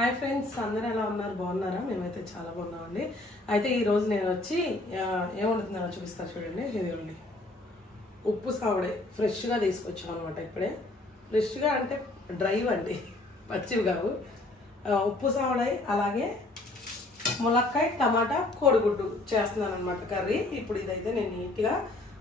Hi friends, అందరూ ఎలా ఉన్నారు? బాగున్నారా? మేమైతే చాలా బాగున్నామండి. అయితే ఈరోజు నేను వచ్చి ఏముంటుందో చూపిస్తాను చూడండి. ఇదిగోండి, ఉప్పు సావడే ఫ్రెష్గా తీసుకొచ్చాం అనమాట. ఇప్పుడే ఫ్రెష్గా అంటే డ్రైవ్ అండి, పచ్చివి కావు. ఉప్పు సావడే, అలాగే ములక్కాయ టమాటా కోడిగుడ్డు చేస్తున్నాను అనమాట కర్రీ. ఇప్పుడు ఇదైతే నేను నీట్గా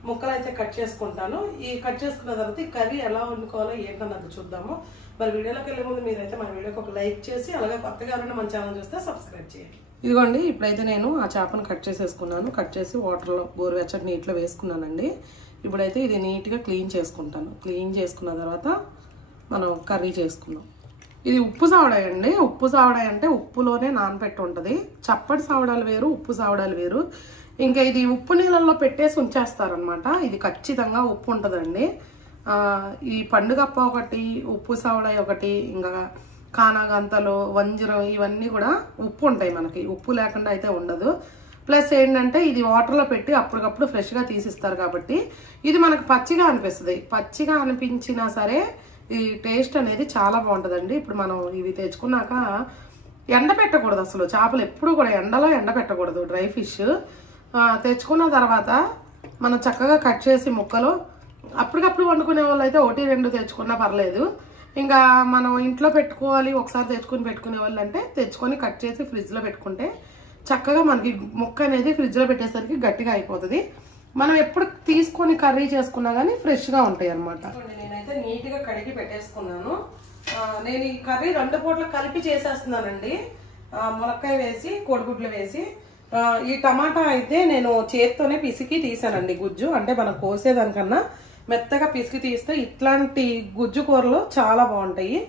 ముక్కలు అయితే కట్ చేసుకుంటాను. ఈ కట్ చేసుకున్న తర్వాత ఈ కర్రీ ఎలా వండుకోవాలో ఏంటన్నది చూద్దాము. మరి వీడియోలోకి వెళ్ళే ముందు మీరైతే మన వీడియోకి ఒక లైక్ చేసి, అలాగే కొత్తగా ఎవరైనా మన ఛానల్ చూస్తే సబ్స్క్రైబ్ చేయండి. ఇదిగోండి, ఇప్పుడైతే నేను ఆ చేపను కట్ చేసేసుకున్నాను. కట్ చేసి వాటర్లో గోరువెచ్చటి నీటిలో వేసుకున్నానండి. ఇప్పుడైతే ఇది నీట్గా క్లీన్ చేసుకుంటాను. క్లీన్ చేసుకున్న తర్వాత మనం కర్రీ చేసుకుందాం. ఇది ఉప్పు సావడాయి అండి. ఉప్పు సావడాయి అంటే ఉప్పులోనే నానబెట్టి ఉంటుంది. చప్పటి సావడాలు వేరు, ఉప్పు సావడాలు వేరు. ఇంకా ఇది ఉప్పు నీళ్ళల్లో పెట్టేసి ఉంచేస్తారనమాట. ఇది ఖచ్చితంగా ఉప్పు ఉంటుందండి. ఈ పండుగప్ప ఒకటి, ఉప్పు సావడాయి ఒకటి, ఇంకా కానాగంతలు, వంజరం, ఇవన్నీ కూడా ఉప్పు ఉంటాయి. మనకి ఉప్పు లేకుండా అయితే ఉండదు. ప్లస్ ఏంటంటే ఇది వాటర్లో పెట్టి అప్పటికప్పుడు ఫ్రెష్గా తీసిస్తారు కాబట్టి ఇది మనకు పచ్చిగా అనిపిస్తుంది. పచ్చిగా అనిపించినా సరే ఈ టేస్ట్ అనేది చాలా బాగుంటుందండి. ఇప్పుడు మనం ఇవి తెచ్చుకున్నాక ఎండ పెట్టకూడదు అసలు. చేపలు ఎప్పుడు కూడా ఎండలో ఎండ పెట్టకూడదు. డ్రై ఫిష్ తెచ్చుకున్న తర్వాత మనం చక్కగా కట్ చేసి ముక్కలు అప్పటికప్పుడు వండుకునే వాళ్ళు అయితే 1-2 తెచ్చుకున్నా పర్లేదు. ఇంకా మనం ఇంట్లో పెట్టుకోవాలి, ఒకసారి తెచ్చుకుని పెట్టుకునే వాళ్ళు అంటే తెచ్చుకొని కట్ చేసి ఫ్రిడ్జ్లో పెట్టుకుంటే చక్కగా మనకి ముక్క అనేది ఫ్రిడ్జ్లో పెట్టేసరికి గట్టిగా అయిపోతుంది. మనం ఎప్పుడు తీసుకొని కర్రీ చేసుకున్నా కానీ ఫ్రెష్గా ఉంటాయి అనమాట. నేనైతే నీట్గా కడిగి పెట్టేసుకున్నాను. నేను ఈ కర్రీ 2 పూటలు కలిపి చేసేస్తున్నానండి. ములక్కాయ వేసి, కోడిగుడ్లు వేసి. ఈ టమాటా అయితే నేను చేత్తోనే పిసికి తీసానండి. గుజ్జు అంటే మనం కోసేదానికన్నా మెత్తగా పిసికి తీస్తే ఇట్లాంటి గుజ్జు కూరలు చాలా బాగుంటాయి.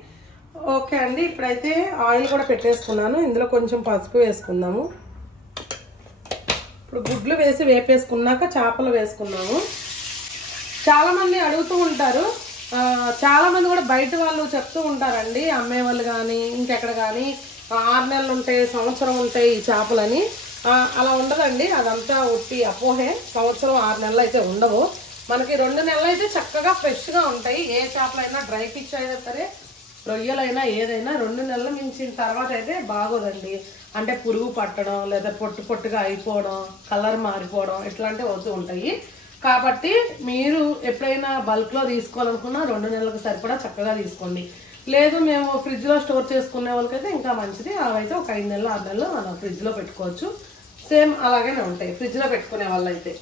ఓకే అండి, ఇప్పుడైతే ఆయిల్ కూడా పెట్టేసుకున్నాను. ఇందులో కొంచెం పసుపు వేసుకుందాము. ఇప్పుడు గుడ్లు వేసి వేపేసుకున్నాక చేపలు వేసుకున్నాము. చాలా మంది అడుగుతూ ఉంటారు, చాలా మంది కూడా బయట వాళ్ళు చెప్తూ ఉంటారండి, అమ్మే వాళ్ళు కానీ ఇంకెక్కడ కానీ 6 నెలలు ఉంటాయి, సంవత్సరం ఉంటాయి ఈ చేపలని. అలా ఉండదండి, అదంతా ఉట్టి అపోహే. సంవత్సరం 6 నెలలు అయితే ఉండవు. మనకి 2 నెలలు అయితే చక్కగా ఫ్రెష్గా ఉంటాయి. ఏ చేపలైనా, డ్రై ఫిష్ అయినా సరే, రొయ్యలైనా ఏదైనా 2 నెలలు మించిన తర్వాత అయితే బాగోదండి. అంటే పురుగు పట్టడం, లేదా పొట్టు పొట్టుగా అయిపోవడం, కలర్ మారిపోవడం, ఇట్లాంటివి అవుతూ ఉంటాయి. కాబట్టి మీరు ఎప్పుడైనా బల్క్లో తీసుకోవాలనుకున్నా 2 నెలలకు సరిపడా చక్కగా తీసుకోండి. లేదు మేము ఫ్రిడ్జ్లో స్టోర్ చేసుకునే వాళ్ళకైతే ఇంకా మంచిది. అవైతే ఒక 5 నెలలు 6 నెలలు మనం ఫ్రిడ్జ్లో పెట్టుకోవచ్చు. సేమ్ అలాగే ఉంటాయి ఫ్రిడ్జ్లో పెట్టుకునే వాళ్ళు అయితే.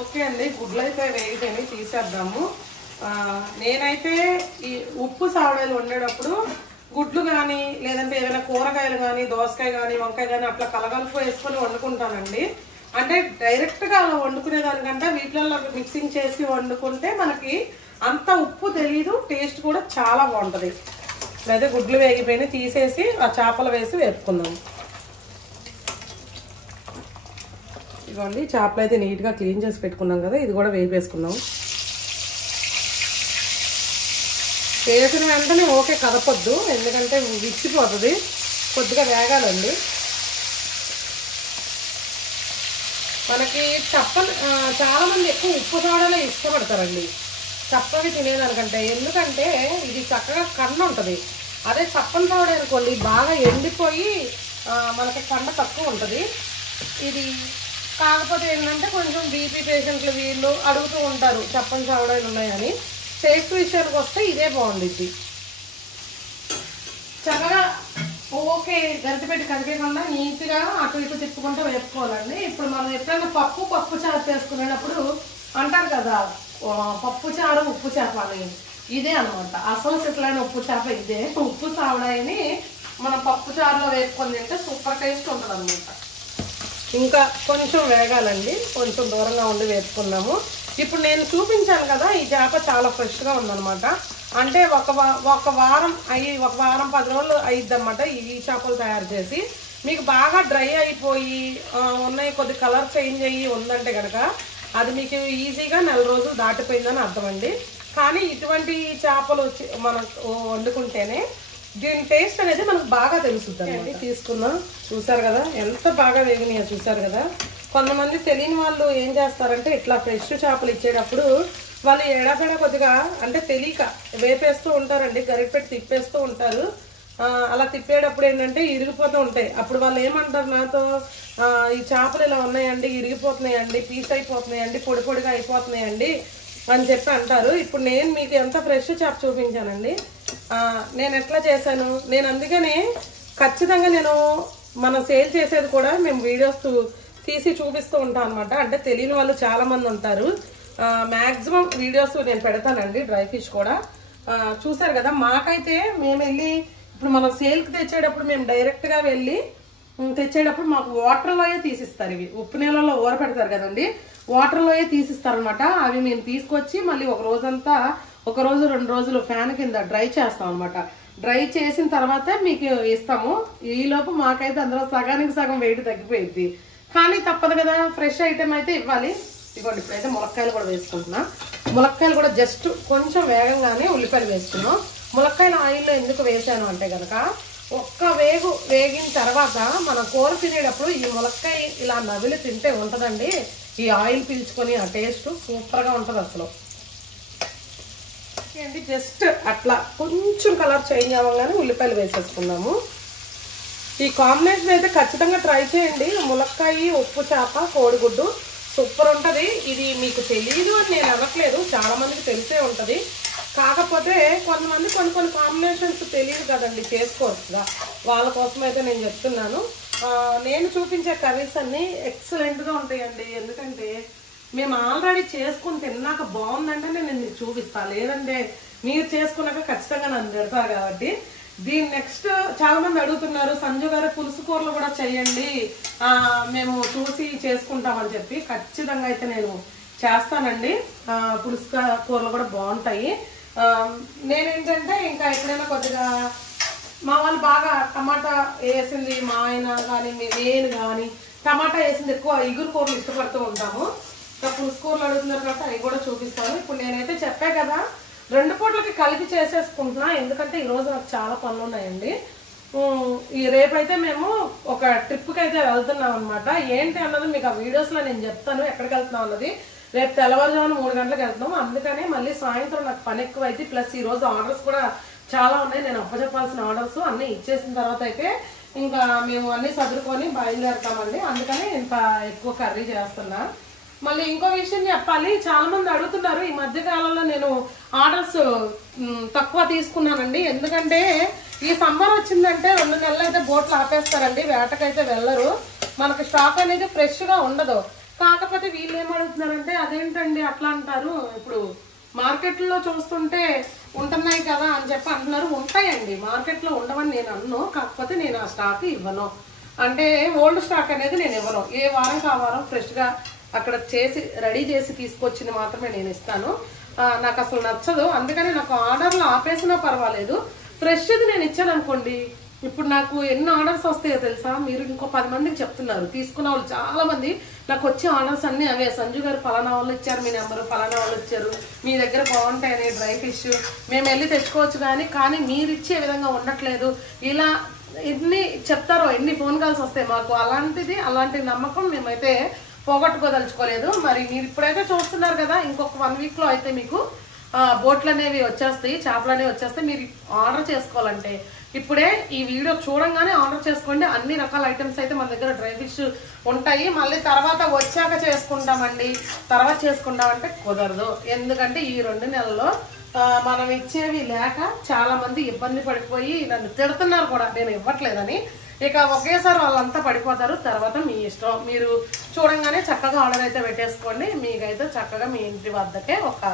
ఓకే అండి, గుడ్లు అయితే వేగితేనే తీసేద్దాము. నేనైతే ఈ ఉప్పు సావడాలు వండేటప్పుడు గుడ్లు కానీ, లేదంటే ఏదైనా కూరగాయలు కానీ, దోసకాయ కానీ, వంకాయ కానీ అట్లా కలగలుపు వేసుకొని వండుకుంటానండి. అంటే డైరెక్ట్గా అలా వండుకునే దానికంటే వీటిల్లో మిక్సింగ్ చేసి వండుకుంటే మనకి అంత ఉప్పు తెలీదు, టేస్ట్ కూడా చాలా బాగుంటుంది. అయితే గుడ్లు వేగిపోయినాయి, తీసేసి ఆ చేపలు వేసి వేపుకుందాం. ఇదిగోండి, చేపలు అయితే నీట్గా క్లీన్ చేసి పెట్టుకున్నాం కదా, ఇది కూడా వేపేసుకుందాం. వేసిన వెంటనే ఓకే కదపొద్దు, ఎందుకంటే విచ్చిపోతుంది. కొద్దిగా వేగాలండి. మనకి చాలా మంది ఎక్కువ ఉప్పు సోడాలే ఇష్టపడతారండి చప్పవి తినేదానికంటే. ఎందుకంటే ఇది చక్కగా కన్ను ఉంటుంది. అదే చప్పని సోడా అనుకోండి, బాగా ఎండిపోయి మనకి కండ తక్కువ ఉంటుంది. ఇది కాకపోతే ఏంటంటే కొంచెం బీపీ పేషెంట్లు వీళ్ళు అడుగుతూ ఉంటారు చప్పని సోడాలు ఉన్నాయని. టేస్ట్ విషయానికి వస్తే ఇదే బాగుండిద్ది. చక్కగా ఓకే గరిటె పెట్టి కదిపేయకుండా నీట్గా అటు ఇటు తిప్పుకుంటూ వేపుకోవాలండి. ఇప్పుడు మనం ఎప్పుడైనా పప్పు చారు చేసుకునేటప్పుడు అంటారు కదా, పప్పు చారు ఉప్పు చేప అని. ఇదే అనమాట అసలు సిసలైన ఉప్పు చేప ఇదే. ఉప్పు సావడాయిని మనం పప్పు చారులో వేసుకొని తింటే సూపర్ టేస్ట్ ఉంటుంది అనమాట. ఇంకా కొంచెం వేగాలండి, కొంచెం దూరంగా ఉండి వేసుకున్నాము. ఇప్పుడు నేను చూపించాను కదా, ఈ చేప చాలా ఫ్రెష్గా ఉందన్నమాట. అంటే ఒక వారం 10 రోజులు అయ్యిద్ది అనమాట ఈ చేపలు తయారు చేసి. మీకు బాగా డ్రై అయిపోయి ఉన్నాయి, కొద్ది కలర్ చేంజ్ అయ్యి ఉందంటే కనుక అది మీకు ఈజీగా 4 రోజులు దాటిపోయిందని అర్థమండి. కానీ ఇటువంటి చేపలు మనం వండుకుంటేనే దీని టేస్ట్ అనేది మనకు బాగా తెలుస్తుంది. తీసుకుందాం. చూసారు కదా ఎంత బాగా వేగినాయో, చూసారు కదా. కొంతమంది తెలియని వాళ్ళు ఏం చేస్తారంటే ఇట్లా ఫ్రెష్ చేపలు ఇచ్చేటప్పుడు వాళ్ళు ఎడాపెడా కొద్దిగా అంటే తెలియక వేపేస్తూ ఉంటారండి, గరిటె పెట్టి తిప్పేస్తూ ఉంటారు. అలా తిప్పేటప్పుడు ఏంటంటే ఇరిగిపోతూ ఉంటాయి. అప్పుడు వాళ్ళు ఏమంటారు నాతో, ఈ చేపలు ఇలా ఉన్నాయండి, ఇరిగిపోతున్నాయండి, పీస్ అయిపోతున్నాయండి, పొడి పొడిగా అయిపోతున్నాయండి అని చెప్పి అంటారు. ఇప్పుడు నేను మీకు ఎంత ఫ్రెష్ చేప చూపించానండి. నేను ఎట్లా చేశాను, నేను అందుకని ఖచ్చితంగా నేను మనం సేల్ చేసేది కూడా మేము వీడియోస్ తీసి చూపిస్తూ ఉంటాం అనమాట. అంటే తెలియని వాళ్ళు చాలా మంది ఉంటారు. మ్యాక్సిమం వీడియోస్ నేను పెడతానండి. డ్రై ఫిష్ కూడా చూసారు కదా. మాకైతే మేము వెళ్ళి ఇప్పుడు మనం సేల్కి తెచ్చేటప్పుడు మేము డైరెక్ట్గా వెళ్ళి తెచ్చేటప్పుడు మాకు వాటర్లోయే తీసిస్తారు. ఇవి ఉప్పు నీళ్ళలో ఊర పెడతారు కదండి, వాటర్లోయే తీసిస్తారనమాట. అవి మేము తీసుకొచ్చి మళ్ళీ ఒక రోజంతా, ఒక రోజు 2 రోజులు ఫ్యాన్ కింద డ్రై చేస్తాం అనమాట. డ్రై చేసిన తర్వాత మీకు ఇస్తాము. ఈలోపు మాకైతే అందులో సగానికి సగం వెయిట్ తగ్గిపోయింది. కానీ తప్పదు కదా, ఫ్రెష్ ఐటెం అయితే ఇవ్వాలి. ఇదిగోండి ఇప్పుడైతే ములక్కాయలు కూడా వేసుకుంటున్నా. ములక్కాయలు కూడా జస్ట్ కొంచెం వేగంగానే ఉల్లిపాయలు వేసుకున్నాం. ములక్కాయల ఆయిల్లో ఎందుకు వేసాను అంటే కనుక, ఒక్క వేగిన తర్వాత మనం కూర తినేటప్పుడు ఈ ములక్కాయ ఇలా నవిలి తింటే ఉంటుందండి, ఈ ఆయిల్ పీల్చుకొని ఆ టేస్ట్ సూపర్గా ఉంటుంది అసలు. ఏంటి జస్ట్ అట్లా కొంచెం కలర్ చేంజ్ అవ్వగానే ఉల్లిపాయలు వేసేసుకున్నాము. ఈ కాంబినేషన్ అయితే ఖచ్చితంగా ట్రై చేయండి. ములక్కాయ, ఉప్పు చేప, కోడిగుడ్డు సూపర్ ఉంటుంది. ఇది మీకు తెలియదు అని నేను అనట్లేదు, చాలా మందికి తెలిసే ఉంటుంది. కాకపోతే కొంతమంది కొన్ని కాంబినేషన్స్ తెలియదు కదండి, చేసుకోవచ్చుగా. వాళ్ళ కోసం అయితే నేను చెప్తున్నాను. నేను చూపించే కర్రీస్ అన్నీ ఎక్సలెంట్గా ఉంటాయండి. ఎందుకంటే మేము ఆల్రెడీ చేసుకుని తిన్నాక బాగుందంటే నేను మీకు చూపిస్తాను. లేదంటే మీరు చేసుకున్నాక ఖచ్చితంగా నన్ను పెడతారు కాబట్టి. దీని నెక్స్ట్ చాలా మంది అడుగుతున్నారు, సంజు గారు పులుసు కూరలు కూడా చేయండి, మేము చూసి చేసుకుంటామని చెప్పి. ఖచ్చితంగా అయితే నేను చేస్తానండి. పులుసు కూరలు కూడా బాగుంటాయి. నేనేంటంటే ఇంకా ఎక్కడైనా కొద్దిగా మా వాళ్ళు బాగా టమాటా వేసింది, మా ఆయన కానీ నేను కానీ టమాటా వేసింది ఎక్కువ ఇగురు కూరలు ఇష్టపడుతూ ఉంటాము. ఇంకా పులుసు కూరలు అడుగుతున్నారు కాబట్టి అవి కూడా చూపిస్తాను. ఇప్పుడు నేనైతే చెప్పా కదా, 2 పూటలకి కలిపి చేసేసుకుంటున్నా. ఎందుకంటే ఈరోజు నాకు చాలా పనులు ఉన్నాయండి. ఈ రేపైతే మేము ఒక ట్రిప్కి అయితే వెళ్తున్నాం అనమాట. ఏంటి అన్నది మీకు ఆ వీడియోస్లో నేను చెప్తాను, ఎక్కడికి వెళ్తున్నాం అన్నది. రేపు తెల్లవారుజామున 3 గంటలకు వెళ్తున్నాం. అందుకనే మళ్ళీ సాయంత్రం నాకు పని ఎక్కువ అయితే, ప్లస్ ఈరోజు ఆర్డర్స్ కూడా చాలా ఉన్నాయి. నేను అప్పచెప్పాల్సిన ఆర్డర్స్ అన్నీ ఇచ్చేసిన తర్వాత అయితే ఇంకా మేము అన్నీ సదురుకొని బయలుదేరుతామండి. అందుకని ఇంత ఎక్కువ కర్రీ చేస్తున్నా. మళ్ళీ ఇంకో విషయం చెప్పాలి, చాలా మంది అడుగుతున్నారు. ఈ మధ్య కాలంలో నేను ఆర్డర్స్ తక్కువ తీసుకున్నానండి. ఎందుకంటే ఈ సమ్మర్ వచ్చిందంటే 2 నెలలు అయితే బోట్లు ఆపేస్తారండి, వేటకైతే వెళ్ళరు, మనకి స్టాక్ అనేది ఫ్రెష్గా ఉండదు. కాకపోతే వీళ్ళు ఏమడుగుతున్నారంటే, అదేంటండి అట్లా అంటారు, ఇప్పుడు మార్కెట్లో చూస్తుంటే ఉంటున్నాయి కదా అని చెప్పి అంటున్నారు. ఉంటాయండి, మార్కెట్లో ఉండవని నేను అన్ను. కాకపోతే నేను ఆ స్టాక్ ఇవ్వను. అంటే ఓల్డ్ స్టాక్ అనేది నేను ఇవ్వను. ఏ వారం ఆ వారం ఫ్రెష్గా అక్కడ చేసి రెడీ చేసి తీసుకొచ్చింది మాత్రమే నేను ఇస్తాను. నాకు అసలు నచ్చదు. అందుకని నాకు ఆర్డర్లు ఆపేసినా పర్వాలేదు, ఫ్రెష్ది నేను ఇచ్చాను అనుకోండి. ఇప్పుడు నాకు ఎన్ని ఆర్డర్స్ వస్తాయో తెలుసా, మీరు ఇంకో 10 మందికి చెప్తున్నారు. తీసుకున్న వాళ్ళు చాలా మంది నాకు వచ్చే ఆర్డర్స్ అన్నీ అవే. సంజు గారు పలానా వాళ్ళు ఇచ్చారు మీ నెంబరు, పలానా వాళ్ళు ఇచ్చారు, మీ దగ్గర బాగుంటాయని డ్రై ఫిష్ మేము వెళ్ళి తెచ్చుకోవచ్చు, కానీ మీరు ఇచ్చే విధంగా ఉండట్లేదు, ఇలా ఎన్ని చెప్తారో, ఎన్ని ఫోన్ కాల్స్ వస్తాయి మాకు. అలాంటి నమ్మకం మేమైతే పోగొట్టుకోదలుచుకోలేదు. మరి మీరు ఇప్పుడైతే చూస్తున్నారు కదా, ఇంకొక 1 వీక్లో అయితే మీకు బోట్లు అనేవి వచ్చేస్తాయి, చేపలు అనేవి వచ్చేస్తాయి. మీరు ఆర్డర్ చేసుకోవాలంటే ఇప్పుడే ఈ వీడియో చూడంగానే ఆర్డర్ చేసుకోండి. అన్ని రకాల ఐటమ్స్ అయితే మన దగ్గర డ్రై ఫిష్ ఉంటాయి. మళ్ళీ తర్వాత వచ్చాక చేసుకుంటామండి, తర్వాత చేసుకుంటామంటే కుదరదు. ఎందుకంటే ఈ 2 నెలల్లో మనం ఇచ్చేవి లేక చాలా మంది ఇబ్బంది పడిపోయి నన్ను తిడుతున్నారు కూడా, నేను ఇవ్వట్లేదని. ఇక ఒకేసారి వాళ్ళంతా పడిపోతారు. తర్వాత మీ ఇష్టం, మీరు చూడంగానే చక్కగా ఆర్డర్ అయితే పెట్టేసుకోండి. మీకైతే చక్కగా మీ ఇంటి వద్దకే ఒక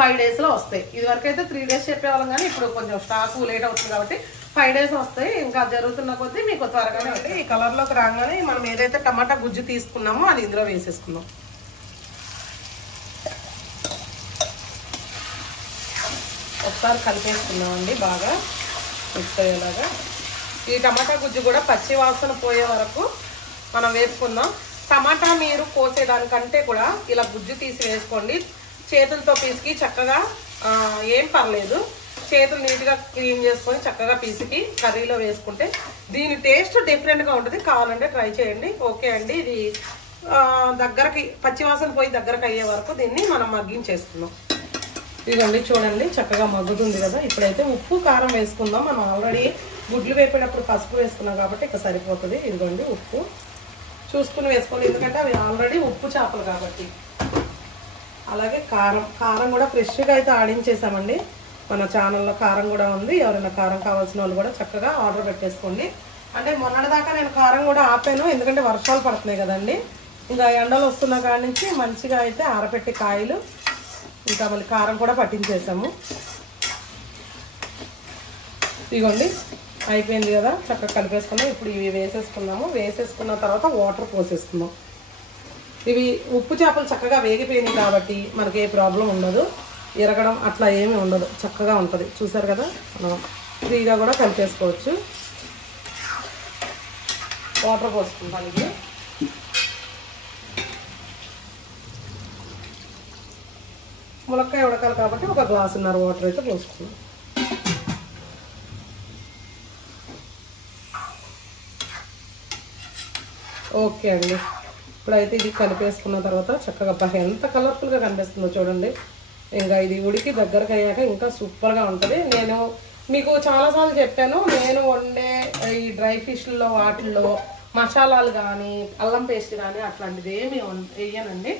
5 డేస్లో వస్తాయి. ఇదివరకు అయితే 3 డేస్ చెప్పేవాళ్ళం, కానీ ఇప్పుడు కొంచెం స్టాక్ లేట్ అవుతుంది కాబట్టి 5 డేస్ వస్తాయి. ఇంకా జరుగుతున్న కొద్దీ మీకు త్వరగానే ఉంటాయి. ఈ కలర్లోకి రాగానే మనం ఏదైతే టమాటా గుజ్జు తీసుకున్నామో అది ఇందులో వేసేసుకుందాం. ఒకసారి కలిపేసుకున్నామండి, బాగా మిక్స్ అయ్యేలాగా. ఈ టమాటా గుజ్జు కూడా పచ్చి వాసన పోయే వరకు మనం వేసుకుందాం. టమాటా మీరు కోసేదానికంటే కూడా ఇలా గుజ్జు తీసి వేసుకోండి. చేతులతో పీసికి చక్కగా ఏం పర్లేదు, చేతులు నీట్గా క్లీన్ చేసుకొని చక్కగా పీసికి కర్రీలో వేసుకుంటే దీని టేస్ట్ డిఫరెంట్గా ఉంటుంది. కావాలంటే ట్రై చేయండి. ఓకే అండి, ఇది దగ్గరకి పచ్చివాసన పోయి దగ్గరకు అయ్యే వరకు దీన్ని మనం మగ్గించేసుకుందాం. ఇదిగోండి చూడండి చక్కగా మగ్గుతుంది కదా. ఇప్పుడైతే ఉప్పు కారం వేసుకుందాం. మనం ఆల్రెడీ గుడ్లు వేపేటప్పుడు పసుపు వేసుకున్నాం కాబట్టి ఇక సరిపోతుంది. ఇదిగోండి ఉప్పు చూసుకుని వేసుకోవాలి, ఎందుకంటే అవి ఆల్రెడీ ఉప్పు చేపలు కాబట్టి. అలాగే కారం కూడా ఫ్రెష్గా అయితే ఆడించేసామండి. మన ఛానల్లో కారం కూడా ఉంది. ఎవరైనా కారం కావాల్సిన వాళ్ళు కూడా చక్కగా ఆర్డర్ పెట్టేసుకోండి. అంటే మొన్నటిదాకా నేను కారం కూడా ఆపాను, ఎందుకంటే వర్షాలు పడుతున్నాయి కదండి. ఇంకా ఎండలు వస్తున్న కాడి నుంచి మంచిగా అయితే ఆరపెట్టి కాయలు ఇంకా మళ్ళీ కారం కూడా పట్టించేసాము. ఇదిగోండి అయిపోయింది కదా, చక్కగా కలిపేసుకున్నాం. ఇప్పుడు ఇవి వేసేసుకున్నాము. వేసేసుకున్న తర్వాత వాటర్ పోసేసుకుందాం. ఇవి ఉప్పు చేపలు చక్కగా వేగిపోయినాయి కాబట్టి మనకి ఏ ప్రాబ్లం ఉండదు, ఎరగడం అట్లా ఏమీ ఉండదు, చక్కగా ఉంటుంది. చూసారు కదా, మనం ఫ్రీగా కూడా కలిపేసుకోవచ్చు. వాటర్ పోసుకుంటాం. ఇది ములక్కాయ ఉడకాలి కాబట్టి 1 గ్లాసున్నర వాటర్ అయితే పోసుకున్నాం. ఓకే అండి, ఇప్పుడైతే ఇది కలిపేసుకున్న తర్వాత చక్కగా ఎంత కలర్ఫుల్గా కనిపిస్తుందో చూడండి. ఇంకా ఇది ఉడికి దగ్గరకు అయ్యాక ఇంకా సూపర్గా ఉంటుంది. నేను మీకు చాలాసార్లు చెప్పాను, నేను వండే ఈ డ్రై ఫిష్లో వాటిల్లో మసాలాలు కానీ అల్లం పేస్ట్ కానీ అట్లాంటిది ఏమి వేయనండి.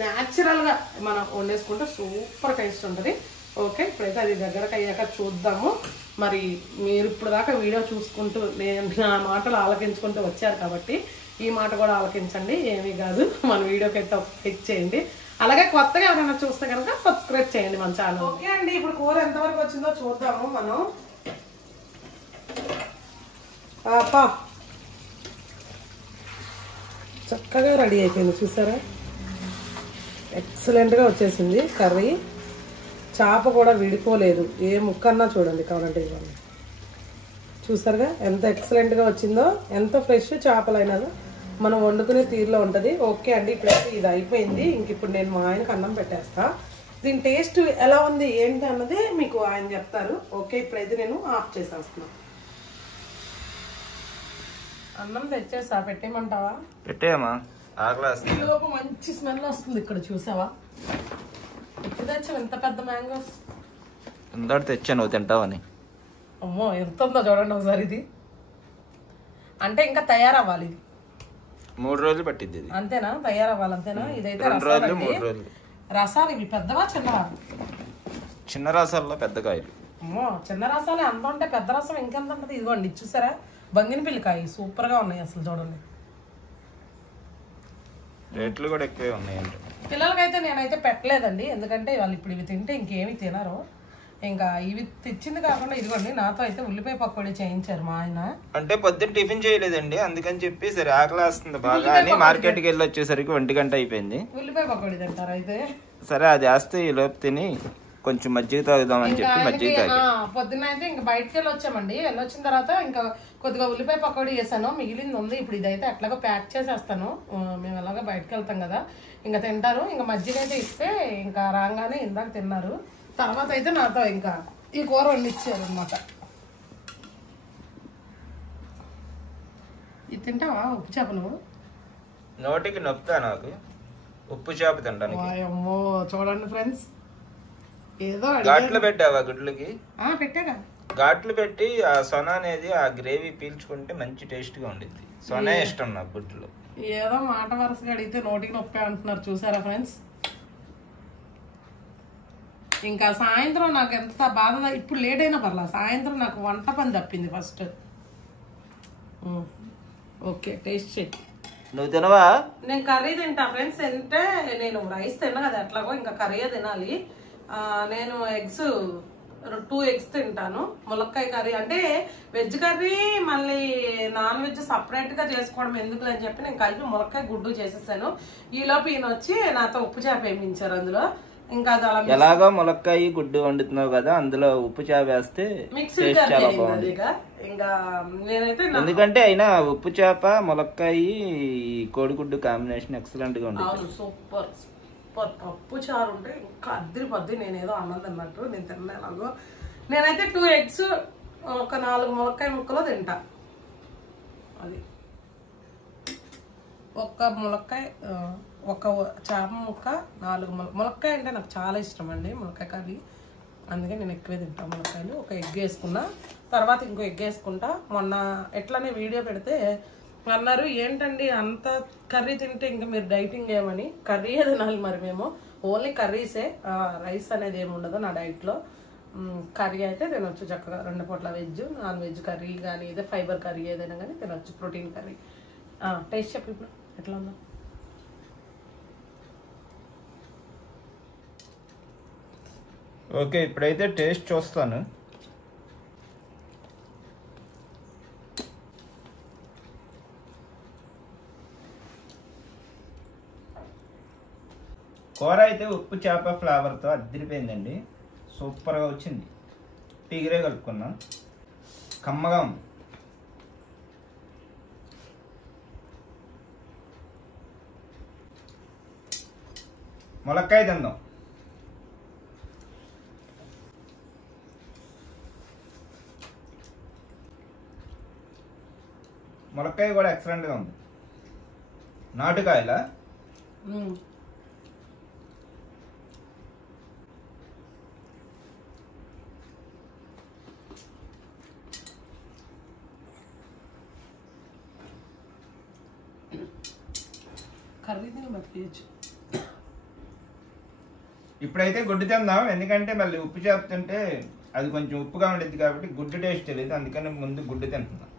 న్యాచురల్గా మనం వండేసుకుంటే సూపర్ టేస్ట్ ఉంటుంది. ఓకే, ఇప్పుడైతే అది దగ్గరకు అయ్యాక చూద్దాము. మరి మీరు ఇప్పుడు దాకా వీడియో చూసుకుంటూ నా మాటలు ఆలకించుకుంటూ వచ్చారు కాబట్టి ఈ మాట కూడా ఆలకించండి, ఏమీ కాదు. మన వీడియోకి అయితే క్లిక్ చేయండి. అలాగే కొత్తగా ఎవరైనా చూస్తే కనుక సబ్స్క్రైబ్ చేయండి మన ఛానల్. ఓకే అండి, ఇప్పుడు కూర ఎంతవరకు వచ్చిందో చూద్దాము మనం. చక్కగా రెడీ అయిపోయింది చూసారా, ఎక్సలెంట్గా వచ్చేసింది కర్రీ. చేప కూడా విడిపోలేదు, ఏ ముక్కన్నా చూడండి కావాలంటే ఇవ్వండి. చూసారుగా ఎంత ఎక్సలెంట్గా వచ్చిందో, ఎంత ఫ్రెష్ చేపలైనా మనం వండుకునే తీరులో ఉంటుంది. ఓకే అండి, ఇప్పుడైతే ఇది అయిపోయింది. ఇంక ఇప్పుడు నేను మా ఆయనకు అన్నం పెట్టేస్తా. దీని టేస్ట్ ఎలా ఉంది ఏంటి అన్నది మీకు ఆయన చెప్తారు. ఓకే, ఇప్పుడైతే నేను ఆఫ్ చేసేస్తున్నాను. అన్నం తెచ్చేసా, పెట్టేయమంటావా? పెట్టేయమ్మా, ఈలోపు మంచి స్మెల్ వస్తుంది. ఇక్కడ చూసావా, ఎప్పుడు తెచ్చావు ఎంత పెద్ద మ్యాంగోస్? ఇంత తెచ్చాను, నువ్వు తింటావని. అమ్మో ఎంత ఉందో చూడండి ఒకసారి. ఇది అంటే ఇంకా తయారవ్వాలి, ఇది 3 రోజులు పట్టిద్ది. అంతేనా? తయారవ్వాలి అంతేనా? ఇదైతే 2 రోజులు 3 రోజులు. రసాలు ఇవి పెద్దవా చిన్నవా? చిన్న రసాల్లో పెద్ద కాయలు. అమ్మో చిన్న రసాలే అంత ఉంటే పెద్ద రసం ఇంకెంత ఉంటుంది. ఇదిగోండి చూసారా, బంగినపల్లి కాయ సూపర్ గా ఉన్నాయి అసలు చూడండి. రేట్లు కూడా ఎక్కువే ఉన్నాయండి. పిల్లలకైతే నేనైతే పెట్టలేదండి, ఎందుకంటే వాళ్ళు ఇప్పుడు ఇవి తింటే ఇంకేమి తినరు. ఇంకా ఇవి తెచ్చింది కాకుండా ఇదిగోండి నాతో అయితే ఉల్లిపాయ పకోడీ చేయించారు మా ఆయన. అంటే పొద్దున్న టిఫిన్ చేయలేదండి, అందుకని చెప్పి సరే ఆకలి వస్తుంది బాగా అని మార్కెట్కి వెళ్ళి వచ్చేసరికి 1 గంట అయిపోయింది. ఉల్లిపాయ పకోడీ తింటారు అయితే. సరే అది వేస్తే ఈ లోపు తిని కొంచెం మజ్జిగ తాగుదామని చెప్పి మజ్జిగ తాగి పొద్దున్న అయితే ఇంకా బయటకు వెళ్ళి వచ్చామండి. వెళ్ళొచ్చిన తర్వాత ఇంకా కొద్దిగా ఉల్లిపాయ పకోడీ చేశాను, మిగిలింది ఉంది. ఇప్పుడు ఇదైతే అట్లాగా ప్యాక్ చేసేస్తాను. మేము ఎలాగో బయటకు వెళ్తాం కదా, ఇంకా తింటారు. ఇంకా మజ్జిగ అయితే ఇస్తే ఇంకా రాగానే ఇందాక తిన్నారు. తర్వాత అయితే నాతో ఇంకా ఈ కూర వండిచ్చారు అనమాట. ఇది తింటావా ఉప్పు చేప? నువ్వు నోటికి నొప్పుతా నాకు ఉప్పు చేప తింటాను. అమ్మో చూడండి ఫ్రెండ్స్, ఏదో ఘాట్లు పెట్టావా గుడ్లకి? పెట్టాగా, ఘాట్లు పెట్టి ఆ సొన అనేది ఆ గ్రేవీ పీల్చుకుంటే మంచి టేస్ట్ గా ఉండిద్ది. సొన ఇష్టం నాకు గుడ్లు. ఏదో మాట వరుసగా అడిగితే నోటికి నొప్పి అంటున్నారు చూసారా ఫ్రెండ్స్. ఇంకా సాయంత్రం నాకు ఎంత బాధ, ఇప్పుడు లేట్ అయినా పర్లేదు, సాయంత్రం నాకు వంట పని తప్పింది ఫస్ట్. ఓకే టేస్ట్ చేయి. నువ్వు తినవా? నేను కర్రీ తింటా ఫ్రెండ్స్. అంటే నేను రైస్ తిన్నా కదా ఎట్లాగో, ఇంకా కర్రీయే తినాలి. నేను ఎగ్స్ 2 ఎగ్స్ తింటాను. ములక్కాయ కర్రీ అంటే వెజ్ కర్రీ, మళ్ళీ నాన్ వెజ్ సపరేట్ గా చేసుకోవడం ఎందుకు అని చెప్పి నేను కలిపి ములక్కాయ గుడ్డు చేసేసాను. ఈలోపు ఈయన వచ్చి నాతో ఉప్పు చేప వేయించారు అందులో. ఇంకా అది అలా ఎలాగో ములక్కాయ గుడ్డు వండుతున్నావు కదా, అందులో ఉప్పు చేప వేస్తే చాలా బాగుంది. ఇంకా నేనైతే ఎందుకంటే అయినా ఉప్పు చేప ములక్కాయ కోడిగుడ్డు కాంబినేషన్ ఎక్సలెంట్ గా ఉంటుంది. Super super. పప్పు చారు ఉంటే ఇంకా అద్దరి పద్ది. నేనేదో అన్నది అన్నట్టు నేను తినలేలాగో. నేనైతే 2 ఎగ్స్ 4 ములక్కాయ ముక్కలు తింటా. అది 1 ములక్కాయ ఒక చేప ముక్క 4 ములక్కాయ అంటే నాకు చాలా ఇష్టం అండి, ములక్కాయ కర్రీ. అందుకే నేను ఎక్కువే తింటాను ములక్కాయలు. ఒక ఎగ్ వేసుకున్నా, తర్వాత ఇంకో ఎగ్ వేసుకుంటా. మొన్న ఎట్లనే వీడియో పెడితే అన్నారు, ఏంటండి అంత కర్రీ తింటే ఇంకా మీరు డైటింగ్ ఏమని. కర్రీ తినాలి మరి, మేము ఓన్లీ కర్రీసే, రైస్ అనేది ఏమి ఉండదు నా డైట్లో. కర్రీ అయితే తినొచ్చు చక్కగా, 2 పూట్ల వెజ్, నాన్ వెజ్ కర్రీ కానీ ఇదే ఫైబర్ కర్రీ ఏదైనా కానీ తినొచ్చు, ప్రోటీన్ కర్రీ. టేస్ట్ చెప్పు ఇప్పుడు ఎట్లా ఉందో. ఓకే, ఇప్పుడైతే టేస్ట్ చూస్తాను. కూర అయితే ఉప్పు చేప ఫ్లేవర్తో అద్దరిపోయిందండి, సూపర్గా వచ్చింది. టీగరే కలుపుకున్నా, కమ్మగా ఉంది. ములక్కాయ తిందాం. ములక్కాయ కూడా ఎక్సలెంట్గా ఉంది. నాటుకాయలా? కర్రీ తిని బతికేయచ్చు. ఇప్పుడైతే గుడ్డు తిందాం, ఎందుకంటే మళ్ళీ ఉప్పు చేప తింటే అది కొంచెం ఉప్పుగా ఉండేది కాబట్టి గుడ్డు టేస్ట్ తెలియదు, అందుకని ముందు గుడ్డు తింటున్నాం.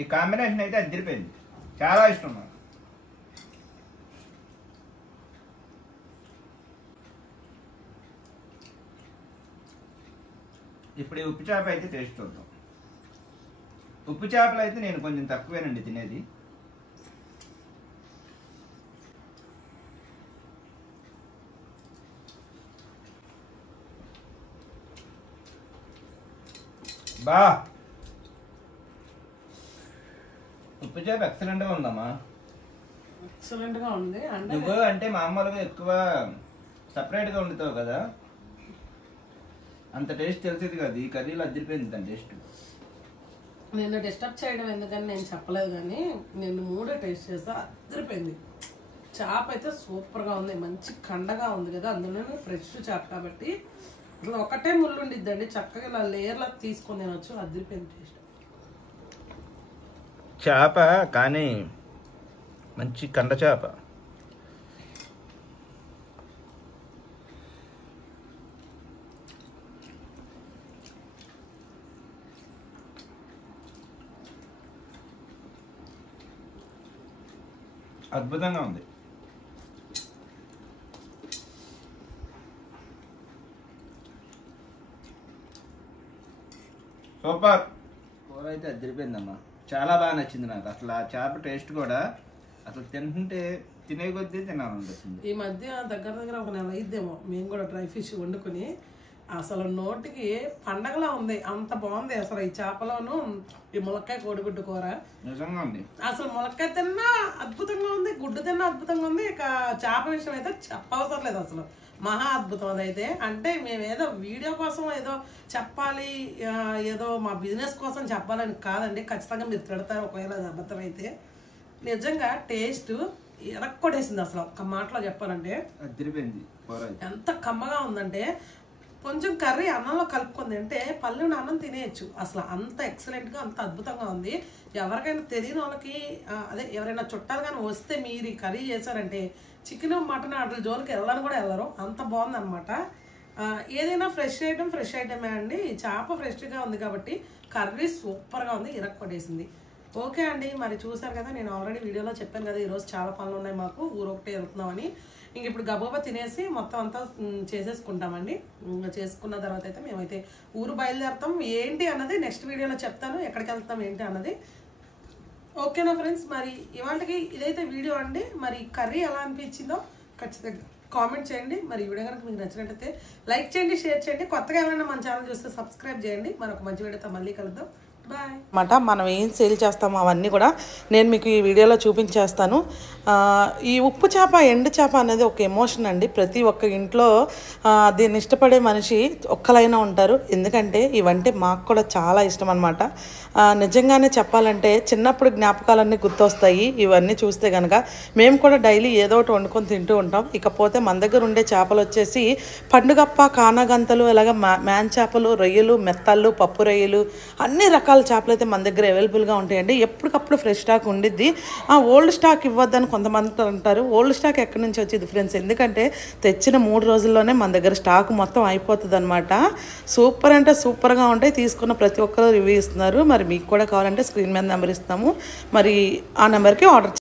ఈ కాంబినేషన్ అయితే అదిరిపోయింది, చాలా ఇష్టం నాకు. ఇప్పుడు ఈ ఉప్పు చేప అయితే టేస్ట్ చూద్దాం. ఉప్పు చేపలు అయితే నేను కొంచెం తక్కువేనండి తినేది. బా, ఉప్పు చేప ఎక్సలెంట్గా ఉందమ్మా. ఎక్సలెంట్గా ఉంది. నువ్వు అంటే మామూలుగా ఎక్కువ సపరేట్గా వండుతావు కదా, అంత టేస్ట్ తెలిసేది కాదు. ఈ కర్రీలో అదిరిపోయింది దాని టేస్ట్. నేను డిస్టర్బ్ చేయడం ఎందుకని నేను చెప్పలేదు, కానీ నేను 3 టేస్ట్ చేస్తా, అదిరిపోయింది. చేప అయితే సూపర్గా ఉంది, మంచి కండగా ఉంది కదా, అందులో ఫ్రెష్ చేప కాబట్టి అసలు ఒకటే ముళ్ళు ఉండిద్దండి, చక్కగా ఇలా లేయర్లా తీసుకొని తినొచ్చు. అదిరిపోయింది టేస్ట్. చేప కానీ మంచి కండ చేప. అద్భుతంగా ఉంది. సూపర్. కూర అయితే అదిరిపోయిందమ్మా, చాలా బాగా నచ్చింది నాకు. అసలు ఆ చేప టేస్ట్ కూడా అసలు తింటుంటే తినే కొద్దీ తినాలనిపిస్తుంది. ఈ మధ్య దగ్గర ఒక నెల అయిద్దేమో మేము కూడా డ్రై ఫిష్ వండుకుని, అసలు నోటికి పండగలా ఉంది, అంత బాగుంది అసలు. ఈ చేపలోను ఈ ములక్కాయ కోడిగుడ్డు కూర నిజంగా ఉంది. అసలు ములక్కాయ తిన్నా అద్భుతంగా ఉంది, గుడ్డు తిన్నా అద్భుతంగా ఉంది. ఇక చేప విషయం అయితే చెప్పవసరం లేదు, అసలు మహా అద్భుతం. అదైతే అంటే మేము ఏదో వీడియో కోసం ఏదో చెప్పాలి, ఏదో మా బిజినెస్ కోసం చెప్పాలని కాదండి. ఖచ్చితంగా మీరు తిడతారు ఒకవేళ అది అబద్ధం అయితే. నిజంగా టేస్ట్ ఎరక్కొట్టేసింది అసలు, ఒక మాటలో చెప్పాలంటే. అదిరిపోయింది. ఎంత కమ్మగా ఉందంటే కొంచెం కర్రీ అన్నంలో కలుపుకుంది అంటే పల్లెని అన్నం తినేయచ్చు. అసలు అంత ఎక్సలెంట్గా, అంత అద్భుతంగా ఉంది. ఎవరికైనా తెలియని వాళ్ళకి, అదే ఎవరైనా చుట్టాలు కానీ వస్తే మీరు ఈ కర్రీ చేశారంటే చికెన్ మటన్ అట్ల జోలికి వెళ్ళాలని కూడా వెళ్ళరు, అంత బాగుంది అనమాట. ఏదైనా ఫ్రెష్ ఐటమే అండి. చేప ఫ్రెష్గా ఉంది కాబట్టి కర్రీ సూపర్గా ఉంది, ఇరక్కొట్టేసింది. ఓకే అండి, మరి చూసారు కదా, నేను ఆల్రెడీ వీడియోలో చెప్పాను కదా ఈరోజు చాలా పనులు ఉన్నాయి మాకు, ఊరు ఒకటే వెళ్తున్నామని. ఇంక ఇప్పుడు గబగబా తినేసి మొత్తం అంతా చేసేసుకుంటామండి. చేసుకున్న తర్వాత అయితే మేమైతే ఊరు బయలుదేరుతాం. ఏంటి అన్నది నెక్స్ట్ వీడియోలో చెప్తాను, ఎక్కడికి వెళ్తాం ఏంటి అన్నది. ఓకేనా ఫ్రెండ్స్, మరి ఇవాళకి ఇదైతే వీడియో అండి. మరి కర్రీ ఎలా అనిపించిందో ఖచ్చితంగా కామెంట్ చేయండి. మరి ఈ వీడియో కనుక మీకు నచ్చినట్టయితే లైక్ చేయండి, షేర్ చేయండి. కొత్తగా ఎవరైనా మన ఛానల్ చూస్తే సబ్స్క్రైబ్ చేయండి. మరొక మంచి వీడియోతో మళ్ళీ కలుద్దాం. అన్నమాట. మనం ఏం సేల్ చేస్తామో అవన్నీ కూడా నేను మీకు ఈ వీడియోలో చూపించేస్తాను. ఈ ఉప్పు చేప ఎండు చేప అనేది ఒక ఎమోషన్ అండి. ప్రతి ఒక్క ఇంట్లో దీన్ని ఇష్టపడే మనిషి ఒక్కలైనా ఉంటారు. ఎందుకంటే ఇవంటే మాకు కూడా చాలా ఇష్టం అనమాట. నిజంగానే చెప్పాలంటే చిన్నప్పుడు జ్ఞాపకాలన్నీ గుర్తొస్తాయి ఇవన్నీ చూస్తే కనుక. మేము కూడా డైలీ ఏదో ఒకటి వండుకొని తింటూ ఉంటాం. ఇకపోతే మన దగ్గర ఉండే చేపలు వచ్చేసి పండుగప్ప, కానగంతలు, ఇలాగ మ్యాన్ చేపలు, రొయ్యలు, మెత్తళ్ళు, పప్పు రొయ్యలు, అన్ని రకాల చేపలు అయితే మన దగ్గర అవైలబుల్గా ఉంటాయండి. ఎప్పటికప్పుడు ఫ్రెష్ స్టాక్ ఉండిద్ది. ఓల్డ్ స్టాక్ ఇవ్వద్దని కొంతమంది అంటారు. ఓల్డ్ స్టాక్ ఎక్కడి నుంచి వచ్చింది ఫ్రెండ్స్? ఎందుకంటే తెచ్చిన 3 రోజుల్లోనే మన దగ్గర స్టాక్ మొత్తం అయిపోతుంది అనమాట. సూపర్ అంటే సూపర్గా ఉంటాయి. తీసుకున్న ప్రతి ఒక్కరు రివ్యూ ఇస్తున్నారు. మరి మీకు కూడా కావాలంటే స్క్రీన్ మీద నెంబర్ ఇస్తాము. మరి ఆ నెంబర్కి ఆర్డర్